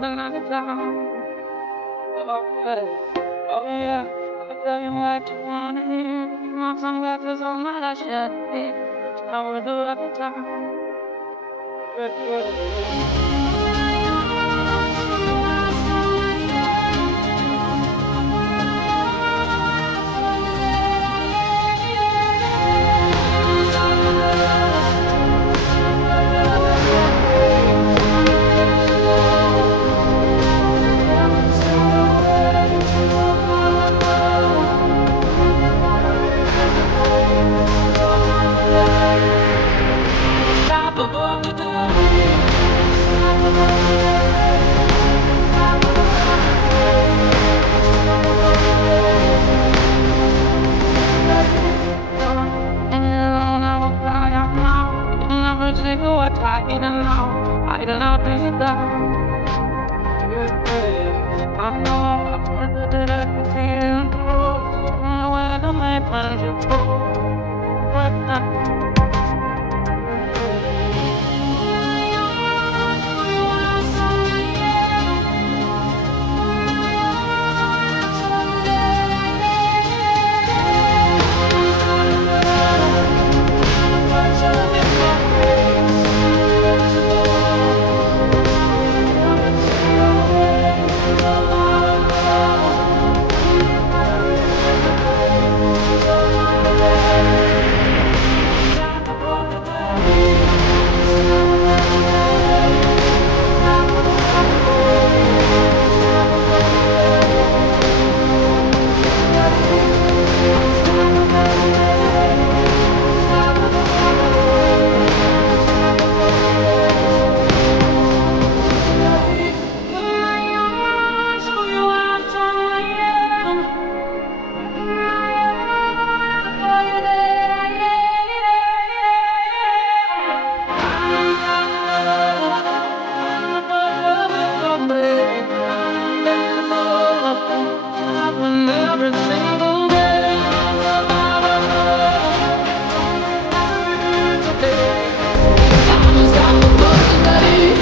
then I get down. Oh yeah, I tell you what you wanna hear. My sunglasses on my lash, yeah. I will do every time. I don't know to you down. I know I'm that I feel. Where do my plans go?